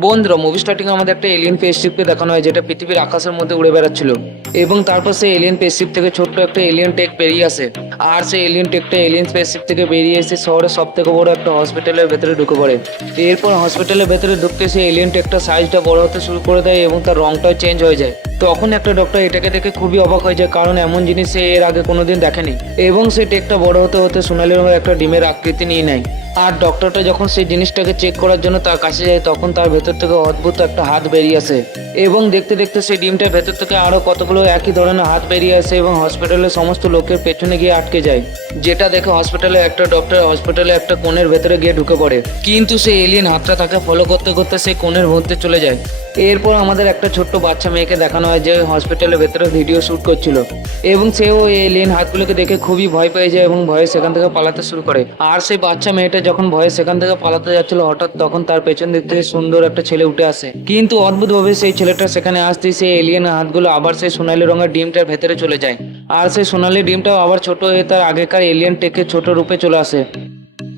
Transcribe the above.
বন্ধুরা, movie starting আমাদের একটা এলিয়েন স্পেসশিপকে দেখানো হয় যেটা পৃথিবীর আকাশের মধ্যে উড়ে বেড়াচ্ছিল। এবং তারপর সেই এলিয়েন স্পেসশিপ থেকে ছোট্ট একটা এলিয়েন টেক বেরিয়ে আসে। আর সেই এলিয়েন টেকটা এলিয়েন স্পেসশিপ থেকে বেরিয়ে এসে শহরের সব থেকে বড় একটা হসপিটালের ভেতরে ঢুকে পড়ে। এরপর হসপিটালের ভেতরে ঢুকতে সেই এলিয়েন টেকটা সাইজটা বড় হতে শুরু করে দেয় এবং তার রংটাও চেঞ্জ হয়ে যায়। তখন একটা ডক্টর এটাকে দেখে খুবই অবাক হয়ে যায়, কারণ এমন জিনিস সে এর আগে কোনোদিন দেখেনি। এবং সেই টেকটা বড় হতে হতে সোনালি রঙের একটা ডিমের আকৃতি নিয়ে নেয়। আর ডক্টরটা যখন সেই জিনিসটাকে চেক করার জন্য তার কাছে যায়, তখন তার ভেতর থেকে অদ্ভুত একটা হাত বেরিয়ে আসে। এবং দেখতে দেখতে সেই ডিমটার ভেতর থেকে আরো কতগুলো একই ধরনের হাত বেরিয়ে আসে এবং হসপিটালের সমস্ত লোকের পেছনে গিয়ে আটকে যায়। যেটা দেখে হসপিটালে একটা ডক্টর হসপিটালে একটা কোণের ভেতরে গিয়ে ঢুকে পড়ে, কিন্তু সেই এলিয়েন হাতটা তাকে ফলো করতে করতে সেই কোণের মধ্যে চলে যায়। এরপর আমাদের একটা ছোট্ট বাচ্চা মেয়েকে দেখানো হয় যে হসপিটালের ভেতরে ভিডিও শুট করছিল। এবং সেও এই এলিয়েন হাতগুলোকে দেখে খুবই ভয় পেয়ে যায় এবং ভয়ে সেখান থেকে পালাতে শুরু করে। আর সেই বাচ্চা মেয়েটা যখন ভয়ে সেখান থেকে পালাতে যাচ্ছিল, হঠাৎ তখন তার পেছন দিক থেকে সুন্দর একটা ছেলে উঠে আসে। কিন্তু অদ্ভুতভাবে সেই ছেলেটা সেখানে আসতেই সেই এলিয়েন হাতগুলো আবার সেই সোনালী রঙের ডিমটার ভেতরে চলে যায়। আর সেই সোনালী ডিমটাও আবার ছোট হয়ে তার আগেকার এলিয়েন টেকে ছোট রূপে চলে আসে।